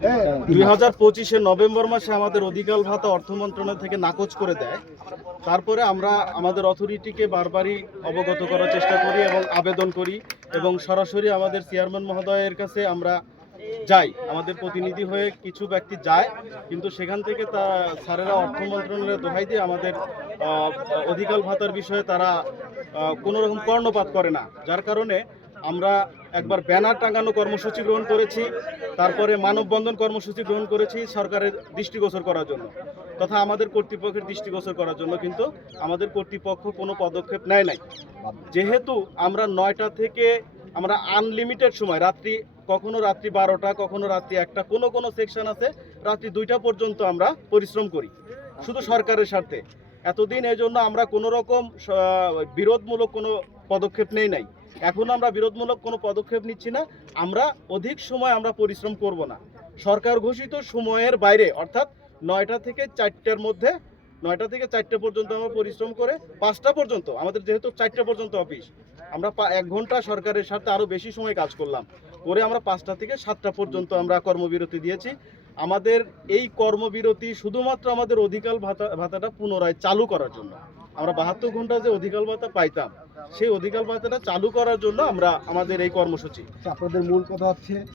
2025 November মাসে আমাদের অধিকার ভাতা অর্থ মন্ত্রণালয় থেকে নাকচ করে দেয়। তারপরে আমরা আমাদের অথরিটিকে বারবারই অবগত করার চেষ্টা করি এবং আবেদন করি এবং সরাসরি আমাদের চেয়ারম্যান মহোদয়ের কাছে আমরা যাই, আমাদের প্রতিনিধি হয়ে কিছু ব্যক্তি যায়, কিন্তু সেখান থেকে তা স্যারেরা অর্থ মন্ত্রণালয়ের দোহাই দিয়ে আমাদের অধিকার ভাতার বিষয়ে তারা কোনো রকম কর্ণপাত করে না, যার কারণে আমরা একবার ব্যানার টাঙানো কর্মসূচি গ্রহণ করেছি, তারপরে মানববন্ধন কর্মসূচি গ্রহণ করেছি সরকারের দৃষ্টিগোচর করার জন্য তথা আমাদের কর্তৃপক্ষের দৃষ্টিগোচর করার জন্য, কিন্তু আমাদের কর্তৃপক্ষ কোনো পদক্ষেপ নেয় নাই। যেহেতু আমরা 9টা থেকে আমরা আনলিমিটেড সময় রাত্রি, কখনো রাত্রি 12টা, কখনো রাত্রি 1টা, কোনো সেকশন আছে রাত্রি 2টা পর্যন্ত আমরা পরিশ্রম করি শুধু সরকারের স্বার্থে। এতদিন এই জন্য আমরা কোনো রকম বিরোধমূলক কোনো পদক্ষেপ নেই নাই। এখন আমরা বিরোধমূলক কোনো পদক্ষেপ নিচ্ছি না। আমরা অধিক সময় আমরা পরিশ্রম করব না। সরকার ঘোষিত সময়ের বাইরে অর্থাৎ 9টা থেকে 4টার মধ্যে, 9টা থেকে 4টা পর্যন্ত আমরা পরিশ্রম করে 5টা পর্যন্ত, আমাদের যেহেতু 4টা পর্যন্ত অফিস, আমরা 1 ঘন্টা সরকারের সাথে আরও বেশি সময় কাজ করলাম করে আমরা 5টা থেকে 7টা পর্যন্ত আমরা কর্মবিরতি দিয়েছি। আমাদের এই কর্মবিরতি শুধুমাত্র আমাদের অধিকার ভাতাটা পুনরায় চালু করার জন্য। আমরা 72 ঘন্টা যে অধিকার ভাতা পাইতাম সেই অধিকার ভাতাটা চালু করার জন্য আমরা আমাদের এই কর্মসূচি। আপনাদের মূল কথা হচ্ছে